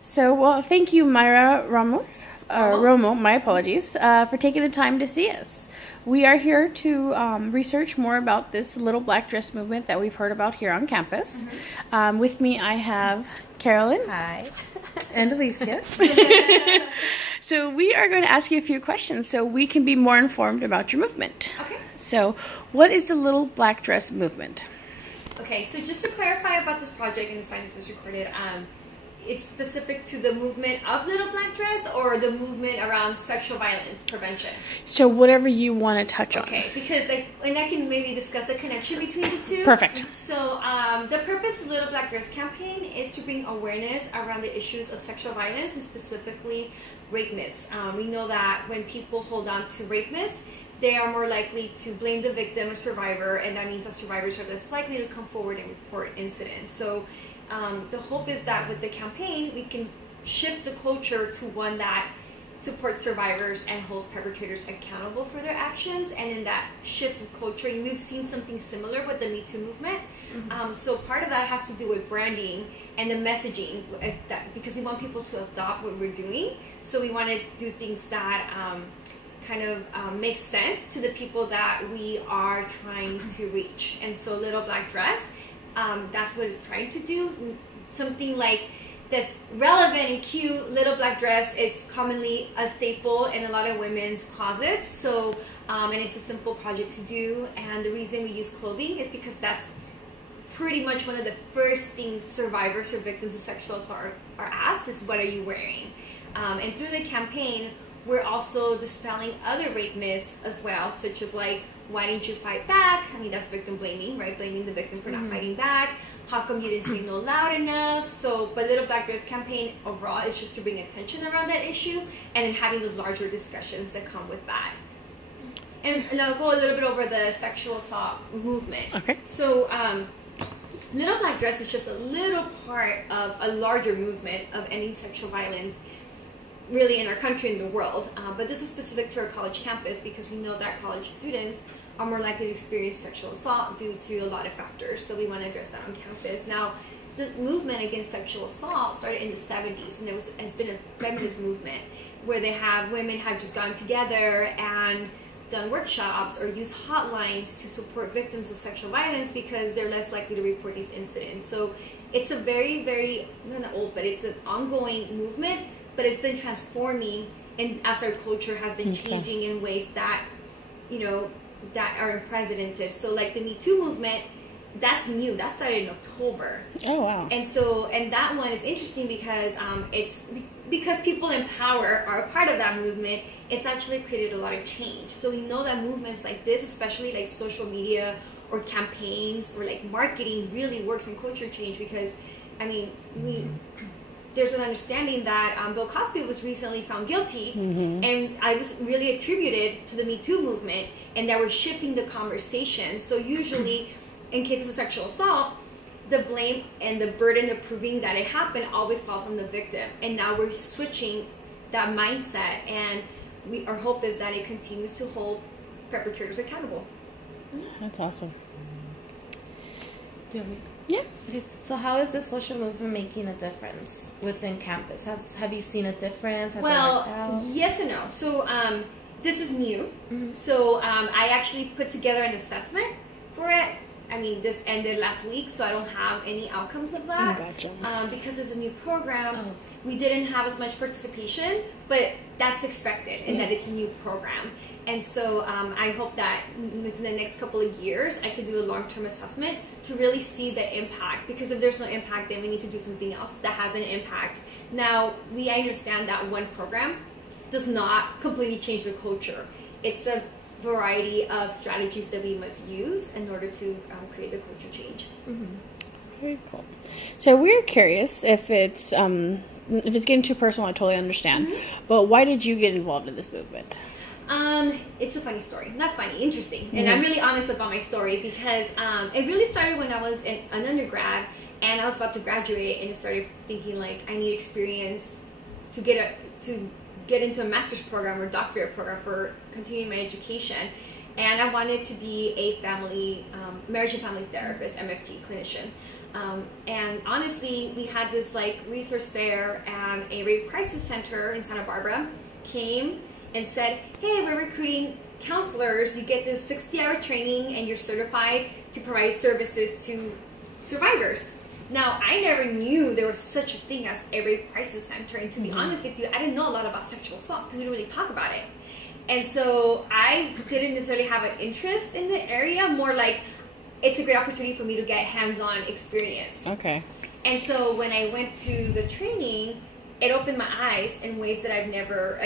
So, well, thank you, Myra Ramos, Romo, my apologies, for taking the time to see us. We are here to research more about this little black dress movement that we've heard about here on campus. With me, I have Carolyn. Hi. And Alicia. So we are going to ask you a few questions so we can be more informed about your movement. Okay. So, what is the little black dress movement? Okay, so just to clarify about this project, and it's fine, it's recorded, it's specific to the movement of Little Black Dress or the movement around sexual violence prevention? So whatever you want to touch on. Okay, because I can maybe discuss the connection between the two. Perfect. So the purpose of Little Black Dress campaign is to bring awareness around the issues of sexual violence and specifically rape myths. We know that when people hold on to rape myths, they are more likely to blame the victim or survivor, and that means that survivors are less likely to come forward and report incidents. So the hope is that with the campaign, we can shift the culture to one that supports survivors and holds perpetrators accountable for their actions. And in that shift of culture, we've seen something similar with the Me Too movement. So part of that has to do with branding and the messaging, because we want people to adopt what we're doing. So we want to do things that kind of makes sense to the people that we are trying to reach. And so Little Black Dress, that's what it's trying to do. Something like that's relevant and cute. Little Black Dress is commonly a staple in a lot of women's closets. So, and it's a simple project to do. And the reason we use clothing is because that's pretty much one of the first things survivors or victims of sexual assault are asked is, what are you wearing? And through the campaign, we're also dispelling other rape myths as well, such as like, why didn't you fight back? I mean, that's victim blaming, right? Blaming the victim for not fighting back. How come you didn't say no loud enough? So, but Little Black Dress campaign overall is just to bring attention around that issue and then having those larger discussions that come with that. And I'll go a little bit over the sexual assault movement. Okay. So, Little Black Dress is just a little part of a larger movement of ending sexual violence really in our country and the world, but this is specific to our college campus because we know that college students are more likely to experience sexual assault due to a lot of factors, so we want to address that on campus. Now, the movement against sexual assault started in the 70s, and there has been a feminist movement where women have just gotten together and done workshops or used hotlines to support victims of sexual violence because they're less likely to report these incidents. So it's a very, very, not old, but it's an ongoing movement, but it's been transforming, and as our culture has been changing in ways that, you know, that are unprecedented. So like the Me Too movement, that's new. That started in October. Oh, wow. And so, and that one is interesting because it's because people in power are a part of that movement. It's actually created a lot of change. So we know that movements like this, especially like social media or campaigns or like marketing, really works in culture change because, I mean, there's an understanding that Bill Cosby was recently found guilty, and I was really attributed to the Me Too movement, and that we're shifting the conversation. So usually, in cases of sexual assault, the blame and the burden of proving that it happened always falls on the victim. And now we're switching that mindset, and our hope is that it continues to hold perpetrators accountable. That's awesome. Yeah. Okay. So how is the social movement making a difference within campus? Have you seen a difference? Has it worked out? Yes and no. So this is new. So I actually put together an assessment for it. I mean, this ended last week, so I don't have any outcomes of that. Gotcha. Because it's a new program, we didn't have as much participation, but that's expected in that it's a new program. And so I hope that within the next couple of years, I can do a long-term assessment to really see the impact. Because if there's no impact, then we need to do something else that has an impact. Now, I understand that one program does not completely change the culture. It's a variety of strategies that we must use in order to create the culture change. Very cool. So we're curious if it's getting too personal. I totally understand. But why did you get involved in this movement? It's a funny story. Not funny, interesting. And I'm really honest about my story because it really started when I was an undergrad and I was about to graduate, and I started thinking like I need experience to get into a master's program or doctorate program for continuing my education. And I wanted to be a marriage and family therapist, MFT clinician. And honestly, we had this like resource fair, and a rape crisis center in Santa Barbara came and said, hey, we're recruiting counselors. You get this 60-hour training and you're certified to provide services to survivors. Now, I never knew there was such a thing as a rape crisis center, and to be honest with you, I didn't know a lot about sexual assault because we didn't really talk about it. And so I didn't necessarily have an interest in the area, more like it's a great opportunity for me to get hands-on experience. Okay. And so when I went to the training, it opened my eyes in ways that I've never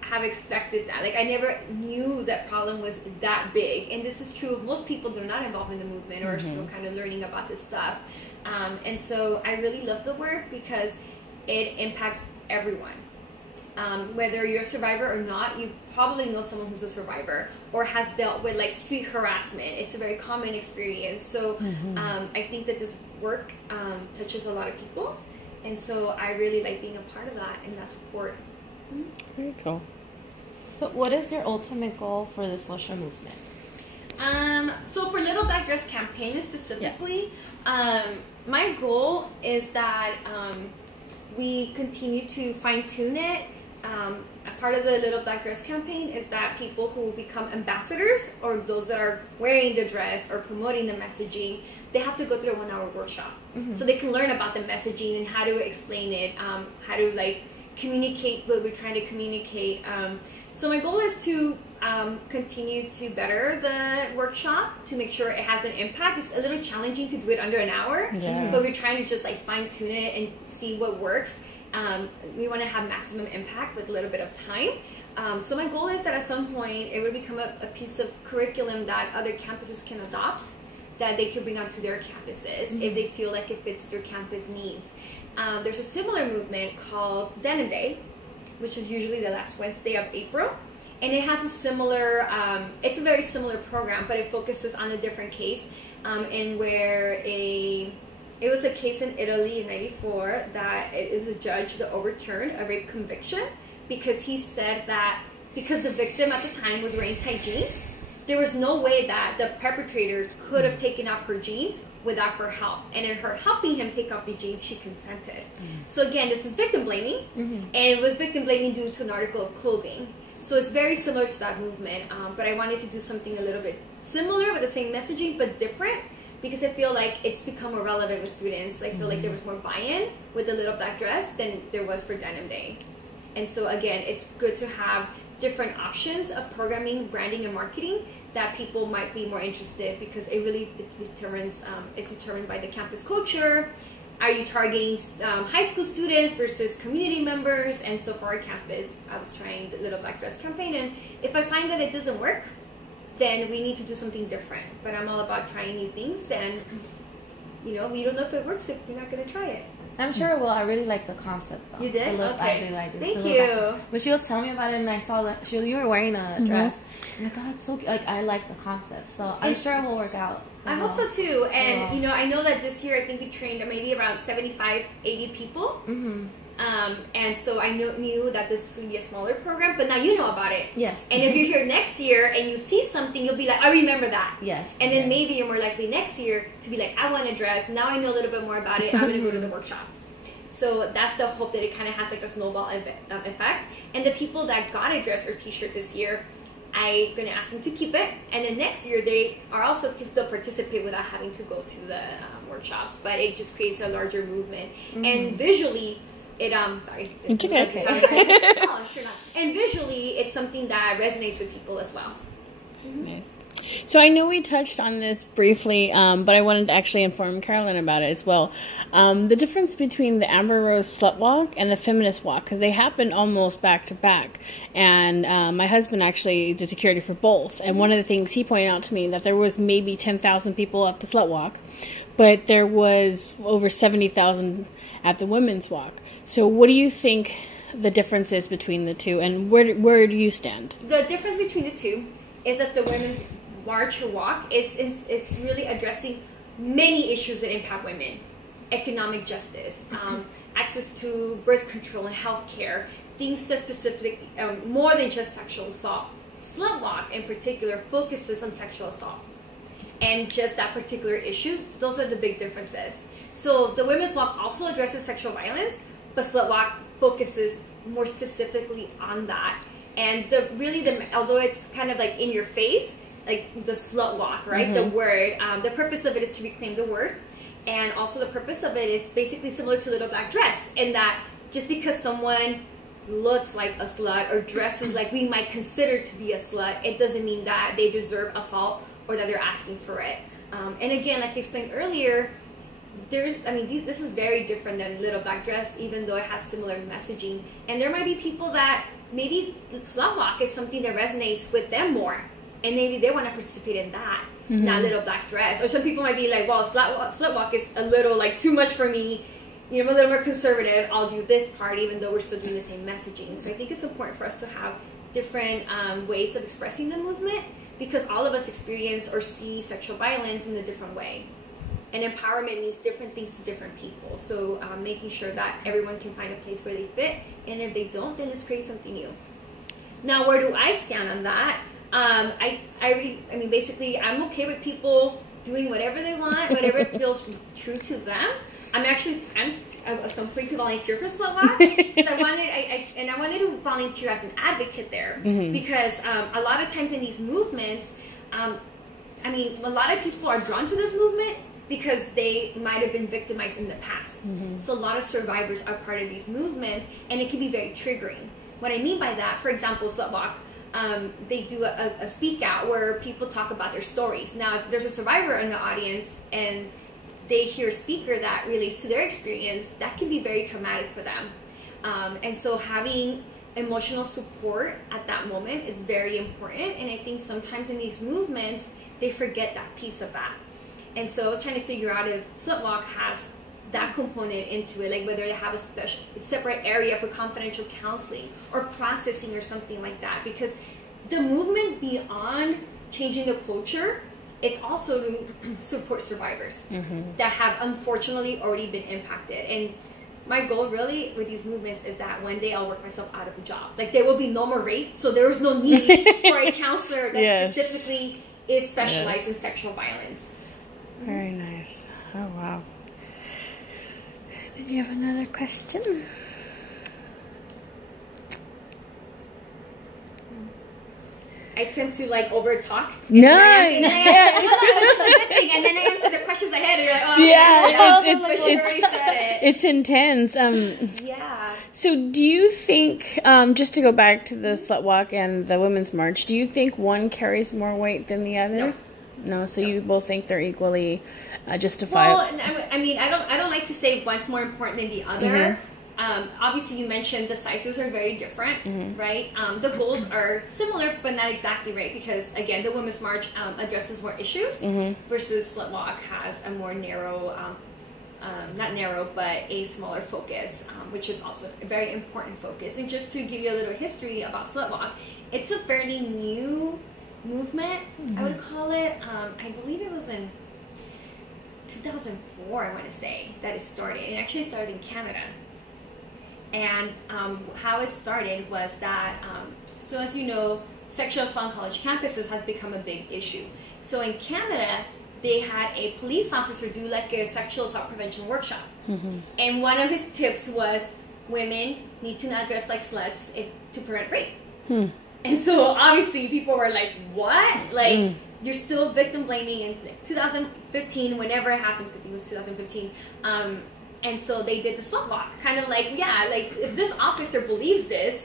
have expected that. Like, I never knew that problem was that big. And this is true of most people that are not involved in the movement or are still kind of learning about this stuff. And so I really love the work because it impacts everyone. Whether you're a survivor or not, you probably know someone who's a survivor or has dealt with like street harassment. It's a very common experience. So I think that this work touches a lot of people. And so I really like being a part of that and that support. Very cool. So what is your ultimate goal for the social movement? So for Little Black Dress Campaign specifically, my goal is that we continue to fine-tune it. A part of the Little Black Dress Campaign is that people who become ambassadors or those that are wearing the dress or promoting the messaging, they have to go through a 1-hour workshop. So they can learn about the messaging and how to explain it, how to like communicate what we're trying to communicate. So my goal is to continue to better the workshop to make sure it has an impact. It's a little challenging to do it under an hour, but we're trying to just like fine tune it and see what works. We want to have maximum impact with a little bit of time. So my goal is that at some point it would become a piece of curriculum that other campuses can adopt, that they could bring onto their campuses if they feel like it fits their campus needs. There's a similar movement called Denim Day, which is usually the last Wednesday of April. And it has a similar, it's a very similar program, but it focuses on a different case in where it was a case in Italy in '94 that it was a judge that overturned a rape conviction because he said that because the victim at the time was wearing tight jeans, there was no way that the perpetrator could have taken off her jeans without her help. And in her helping him take off the jeans, she consented. So again, this is victim blaming, and it was victim blaming due to an article of clothing. So it's very similar to that movement, but I wanted to do something a little bit similar with the same messaging, but different, because I feel like it's become more relevant with students. I feel like there was more buy-in with the Little Black Dress than there was for Denim Day. And so again, it's good to have different options of programming, branding, and marketing that people might be more interested, because it really determines, it's determined by the campus culture. Are you targeting high school students versus community members? And so for our campus, I was trying the Little Black Dress Campaign, and if I find that it doesn't work, then we need to do something different. But I'm all about trying new things, and you know, we don't know if it works if you're not going to try it. I'm sure it will. I really like the concept, though. You did? Okay. I do. Thank you. But she was telling me about it, and I saw that you were wearing a dress. I'm like, oh, it's so cute. Like, I like the concept. So I'm sure it will work out. I hope so too. And you know, I know that this year I think we trained maybe around 75, 80 people. And so I knew that this was going to be a smaller program, but now you know about it. Yes. And if you're here next year and you see something, you'll be like, I remember that. Yes. And then maybe you're more likely next year to be like, I want a dress. Now I know a little bit more about it. I'm going to go to the workshop. So that's the hope, that it kind of has like a snowball effect. And the people that got a dress or t-shirt this year, I'm going to ask them to keep it. And then next year, they are also can still participate without having to go to the workshops. But it just creates a larger movement. And visually, it, sorry. It's okay. Oh, sure not. And visually, it's something that resonates with people as well. Nice. So I know we touched on this briefly, but I wanted to actually inform Carolyn about it as well. The difference between the Amber Rose Slut Walk and the Feminist Walk, because they happen almost back to back. And my husband actually did security for both. And one of the things he pointed out to me, that there was maybe 10,000 people at the Slut Walk, but there was over 70,000 at the Women's Walk. So what do you think the difference is between the two, and where do you stand? The difference between the two is that the Women's March or Walk it's really addressing many issues that impact women: economic justice, access to birth control and health care, things that specific, more than just sexual assault. Slut Walk in particular focuses on sexual assault. and just that particular issue. Those are the big differences. So the Women's Walk also addresses sexual violence, but Slut Walk focuses more specifically on that. And although it's kind of like in your face, like the Slut Walk, right? The word, the purpose of it is to reclaim the word. And also the purpose of it is basically similar to Little Black Dress, in that just because someone looks like a slut or dresses like we might consider to be a slut, it doesn't mean that they deserve assault or that they're asking for it. And again, like I explained earlier, this is very different than Little Black Dress, even though it has similar messaging. And there might be people that maybe Slut Walk is something that resonates with them more, and maybe they want to participate in that, not Little Black Dress. Or some people might be like, well, Slut Walk is a little like too much for me. You know, I'm a little more conservative. I'll do this part, even though we're still doing the same messaging. So I think it's important for us to have different ways of expressing the movement, because all of us experience or see sexual violence in a different way. And empowerment means different things to different people. So making sure that everyone can find a place where they fit, and if they don't, then let's create something new. Now, where do I stand on that? Basically, I'm okay with people doing whatever they want, whatever feels true to them. I'm at some point to volunteer for Slut Walk, because I wanted to volunteer as an advocate there, because a lot of times in these movements, a lot of people are drawn to this movement because they might have been victimized in the past. So a lot of survivors are part of these movements, and it can be very triggering. What I mean by that, for example, Slut Walk, they do a speak out where people talk about their stories. Now, if there's a survivor in the audience and they hear a speaker that relates to their experience, that can be very traumatic for them. And so having emotional support at that moment is very important. And I think sometimes in these movements, they forget that piece of that. And so I was trying to figure out if Slut Walk has that component into it, like whether they have a separate area for confidential counseling or processing or something like that. Because the movement, beyond changing the culture, it's also to support survivors that have unfortunately already been impacted. And my goal really with these movements is that one day I'll work myself out of a job. Like, there will be no more rape, so there is no need for a counselor that specifically is specialized in sexual violence. Very nice. Oh, wow. Did you have another question? I tend to like over talk. No, that's a good thing. And then I answer the questions I had. It's intense. Yeah. So, do you think, just to go back to the Slut Walk and the Women's March, do you think one carries more weight than the other? No. So you both think they're equally justified? Well, I don't like to say one's more important than the other. Obviously, you mentioned the sizes are very different, right? The goals are similar, but not exactly, right? Because, again, the Women's March addresses more issues, versus Slut Walk has a more narrow, not narrow, but a smaller focus, which is also a very important focus. And just to give you a little history about Slut Walk, it's a fairly new movement, I would call it. I believe it was in 2004, I want to say, that it started. It actually started in Canada. And how it started was that, so as you know, sexual assault on college campuses has become a big issue. So in Canada, they had a police officer do like a sexual assault prevention workshop. And one of his tips was, women need to not dress like sluts to prevent rape. And so obviously people were like, what? Like, you're still victim blaming in 2015, whenever it happens. I think it was 2015. And so they did the Slut Walk, kind of like, yeah, like if this officer believes this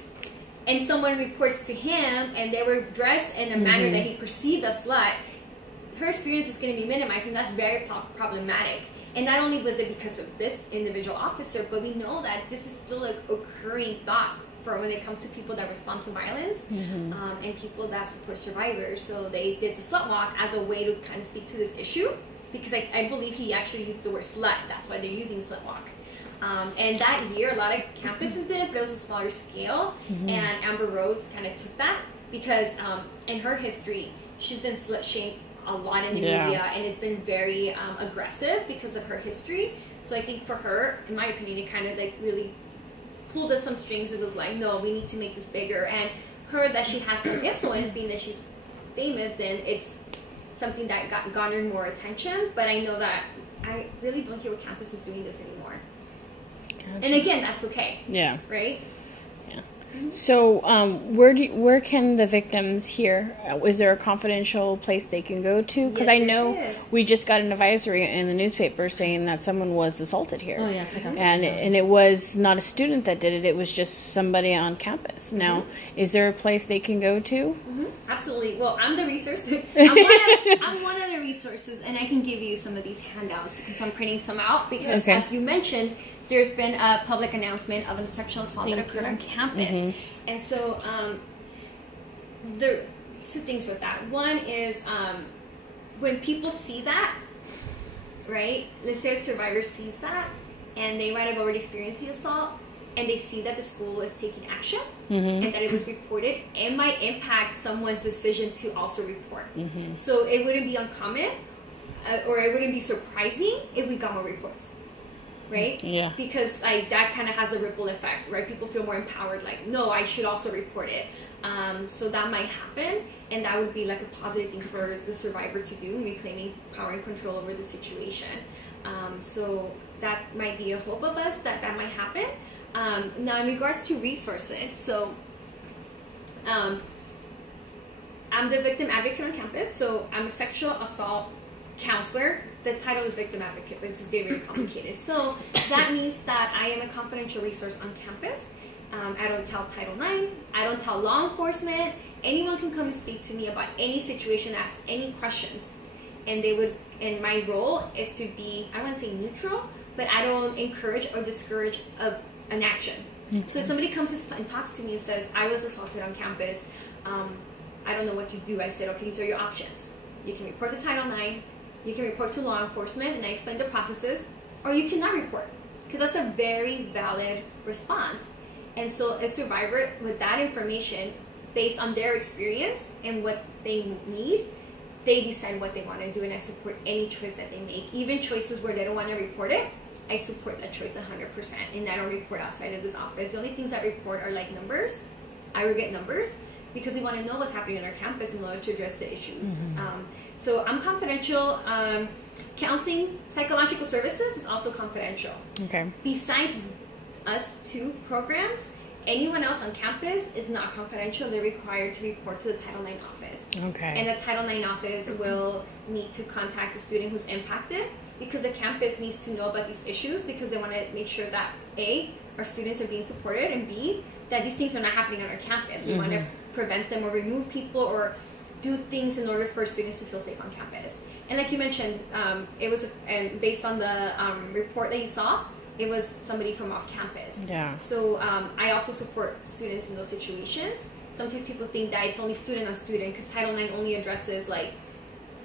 and someone reports to him and they were dressed in a manner that he perceived as slut, her experience is going to be minimized, and that's very problematic. And not only was it because of this individual officer, but we know that this is still an occurring thought for when it comes to people that respond to violence and people that support survivors. So they did the Slut Walk as a way to kind of speak to this issue, because I believe he actually used the word slut. That's why they're using Slut Walk. And that year, a lot of campuses did it, but it was a smaller scale. And Amber Rose kind of took that because in her history, she's been slut-shamed a lot in the media, and it's been very aggressive because of her history. So I think for her, in my opinion, it kind of like really pulled us some strings. It was like, no, we need to make this bigger. And her, that she has some influence, being that she's famous, then it's something that garnered more attention, but I know that I really don't hear what campus is doing this anymore. Gotcha. And again, that's okay. Yeah. Right? Yeah. So, where can the victims hear? Is there a confidential place they can go to? Because I know we just got an advisory in the newspaper saying that someone was assaulted here. Oh yes, and it was not a student that did it; it was just somebody on campus. Now, is there a place they can go to? Absolutely. Well, I'm the resource. I'm one of the resources, and I can give you some of these handouts because I'm printing some out. Because as you mentioned, there's been a public announcement of a sexual assault that occurred on campus. And so there are two things with that. One is when people see that, right? Let's say a survivor sees that and they might have already experienced the assault and they see that the school is taking action and that it was reported, it might impact someone's decision to also report. So it wouldn't be uncommon or it wouldn't be surprising if we got more reports. Right? Yeah. Because that kind of has a ripple effect, right? People feel more empowered, like, no, I should also report it. So that might happen, and that would be like a positive thing for the survivor to do, reclaiming power and control over the situation. So that might be a hope of us that might happen. Now, in regards to resources, so I'm the victim advocate on campus, so I'm a sexual assault counselor. The title is victim advocate, but this is getting really complicated. So that means that I am a confidential resource on campus. I don't tell Title IX. I don't tell law enforcement. Anyone can come and speak to me about any situation, ask any questions. And my role is to be, I want to say neutral, but I don't encourage or discourage an action. So if somebody comes and talks to me and says, I was assaulted on campus, I don't know what to do. I said, okay, these are your options. You can report to Title IX. You can report to law enforcement, and I explain the processes, or you cannot report, because that's a very valid response. And so a survivor with that information, based on their experience and what they need, they decide what they want to do, and I support any choice that they make, even choices where they don't want to report it. I support that choice 100%, and I don't report outside of this office. The only things I report are like numbers. I will get numbers, because we want to know what's happening on our campus in order to address the issues. So I'm confidential. Counseling, psychological services is also confidential. Okay. Besides us two programs, anyone else on campus is not confidential. They're required to report to the Title IX office. Okay. And the Title IX office will need to contact the student who's impacted, because the campus needs to know about these issues, because they want to make sure that A, our students are being supported, and B, that these things are not happening on our campus. We want to prevent them or remove people or do things in order for students to feel safe on campus. And like you mentioned, it was and based on the report that you saw, it was somebody from off campus. Yeah. So I also support students in those situations. Sometimes people think that it's only student on student, because Title IX only addresses like,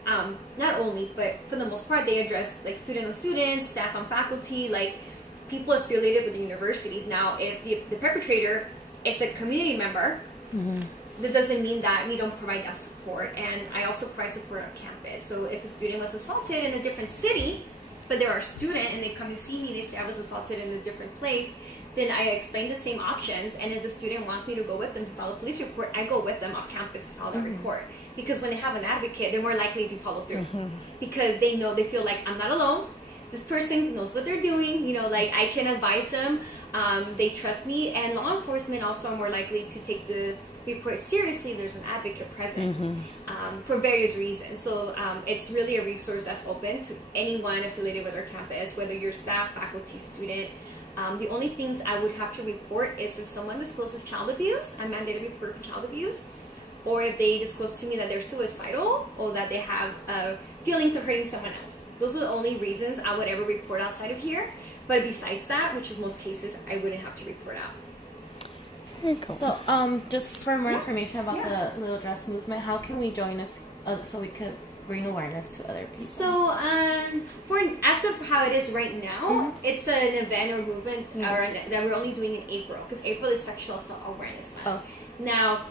not only, but for the most part, they address like student on student, staff on faculty, like people affiliated with the universities. Now, if the perpetrator is a community member, that doesn't mean that we don't provide that support. And I also provide support on campus. So if a student was assaulted in a different city, but they're a student and they come to see me, they say I was assaulted in a different place, then I explain the same options. And if the student wants me to go with them to file a police report, I go with them off campus to file that report. Because when they have an advocate, they're more likely to follow through. Because they know, they feel like I'm not alone. This person knows what they're doing. You know, like I can advise them. They trust me. And law enforcement also are more likely to take the report seriously. There's an advocate present for various reasons. So it's really a resource that's open to anyone affiliated with our campus, whether you're staff, faculty, student. The only things I would have to report is if someone discloses child abuse, I'm mandated to report for child abuse, or if they disclose to me that they're suicidal or that they have feelings of hurting someone else. Those are the only reasons I would ever report outside of here. But besides that, which is most cases, I wouldn't have to report out. Very cool. So, just for more information about the Little Dress movement, how can we join so we could bring awareness to other people? So, as of how it is right now, it's an event or movement that we're only doing in April, because April is Sexual Assault Awareness Month. Now,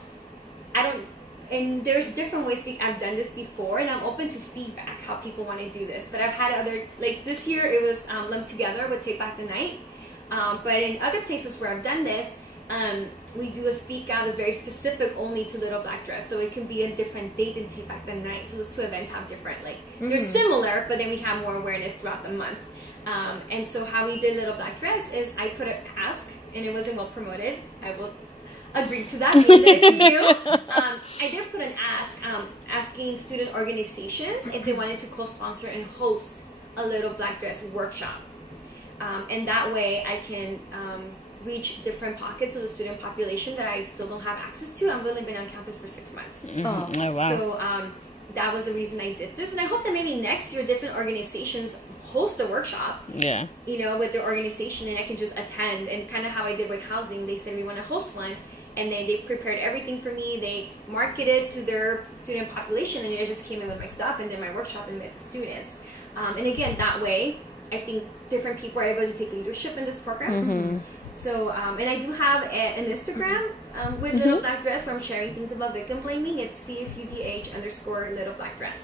and there's different ways I've done this before, and I'm open to feedback how people want to do this. But I've had like this year it was lumped together with Take Back the Night. But in other places where I've done this, we do a speak out that's very specific only to Little Black Dress. So it can be a different date and take back the night. So those two events have different, like, they're similar, but then we have more awareness throughout the month. And so how we did Little Black Dress is I put an ask, and it wasn't well promoted. I will agree to that. I did put an ask, asking student organizations if they wanted to co-sponsor and host a Little Black Dress workshop. And that way I can reach different pockets of the student population that I still don't have access to. I've only been on campus for 6 months. Oh, wow. So that was the reason I did this. And I hope that maybe next year different organizations host a workshop, you know, with their organization, and I can just attend. And kind of how I did with housing, they said we want to host one, and then they prepared everything for me. They marketed to their student population, and I just came in with my stuff and did my workshop and met the students. And again, that way, I think different people are able to take leadership in this program. So, and I do have an Instagram with Little Black Dress where I'm sharing things about victim blaming. It's CSUDH_Little Black Dress.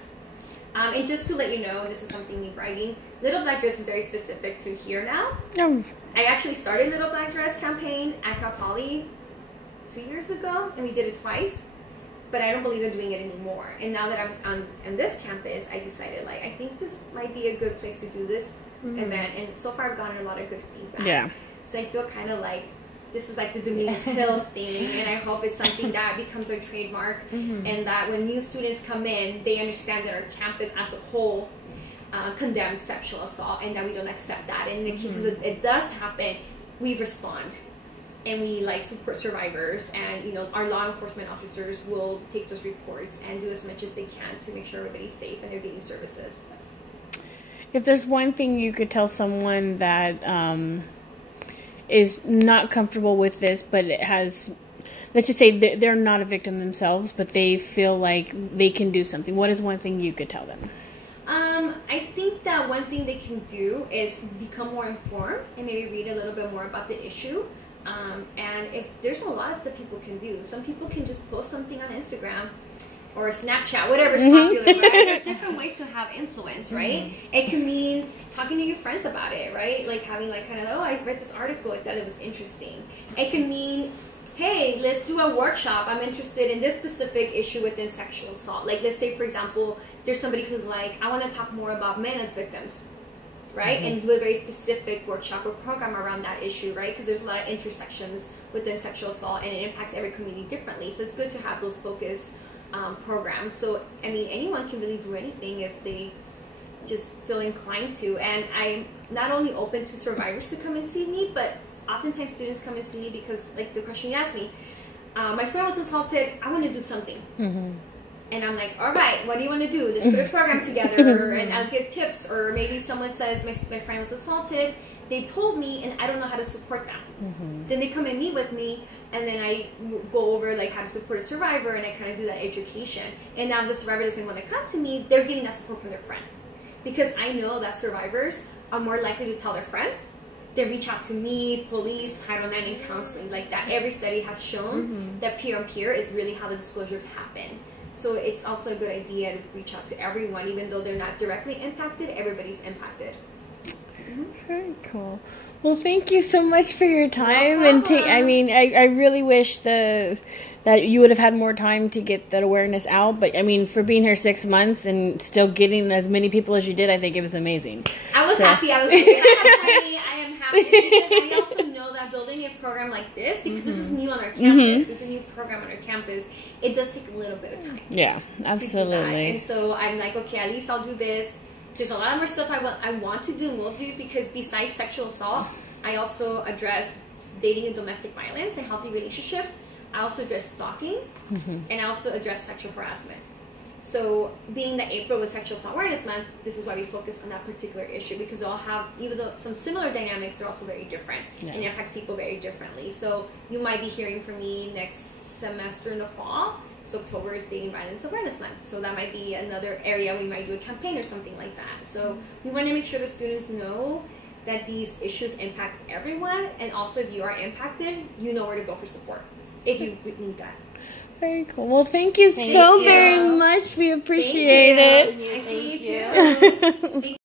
And just to let you know, this is something me bragging, Little Black Dress is very specific to here now. I actually started Little Black Dress campaign at Cal Poly 2 years ago, and we did it twice. But I don't believe in doing it anymore. And now that I'm on this campus, I decided, like, I think this might be a good place to do this event. And so far I've gotten a lot of good feedback. So I feel kind of like this is like the Dominguez Hills thing, and I hope it's something that becomes our trademark, and that when new students come in, they understand that our campus as a whole condemns sexual assault, and that we don't accept that. And in the cases that it does happen, we respond. And we like support survivors, and you know, our law enforcement officers will take those reports and do as much as they can to make sure everybody's safe and they're getting services. If there's one thing you could tell someone that is not comfortable with this, but it has, let's just say they're not a victim themselves, but they feel like they can do something, what is one thing you could tell them? I think that one thing they can do is become more informed and maybe read a little bit more about the issue. And if there's a lot of stuff people can do. Some people can just post something on Instagram or Snapchat, whatever's popular, right? There's different ways to have influence, right? It can mean talking to your friends about it, right? Like having like kind of, oh, I read this article, I thought it was interesting. It can mean, hey, let's do a workshop. I'm interested in this specific issue within sexual assault. Like, let's say, for example, there's somebody who's like, I want to talk more about men as victims. Right? And do a very specific workshop or program around that issue, right? Because there's a lot of intersections within sexual assault, and it impacts every community differently. So it's good to have those focus programs. So, I mean, anyone can really do anything if they just feel inclined to. And I'm not only open to survivors to come and see me, but oftentimes students come and see me because, like the question you asked me, my friend was assaulted, I want to do something. And I'm like, all right, what do you want to do? Let's put a program together, and I'll give tips. Or maybe someone says, my friend was assaulted, they told me, and I don't know how to support them. Then they come and meet with me, and then I go over like how to support a survivor, and I kind of do that education. And now if the survivor doesn't want to come to me, they're getting that support from their friend. Because I know that survivors are more likely to tell their friends. They reach out to me, police, Title IX, and counseling like that. Every study has shown that peer-on-peer is really how the disclosures happen. So it's also a good idea to reach out to everyone, even though they're not directly impacted, everybody's impacted. Very cool. Well, thank you so much for your time. And I mean, I really wish that you would have had more time to get that awareness out. But I mean, for being here 6 months and still getting as many people as you did, I think it was amazing. I was happy. I was happy. I am happy because I also know that building a program like this, because this is new on our campus, this is a new program on our campus, it does take a little bit of time. Yeah, absolutely. And so I'm like, okay, at least I'll do this. There's a lot more stuff I want to do and will do, because besides sexual assault, I also address dating and domestic violence and healthy relationships. I also address stalking, and I also address sexual harassment. So being that April was Sexual Assault Awareness Month, this is why we focus on that particular issue, because they all have, even though some similar dynamics, they're also very different, and it impacts people very differently. So you might be hearing from me next semester in the fall. So October is Dating Violence Awareness Month. So that might be another area we might do a campaign or something like that. So we want to make sure the students know that these issues impact everyone, and also if you are impacted, you know where to go for support if you need that. Very cool. Well, thank you so very much. We appreciate it. I see you too.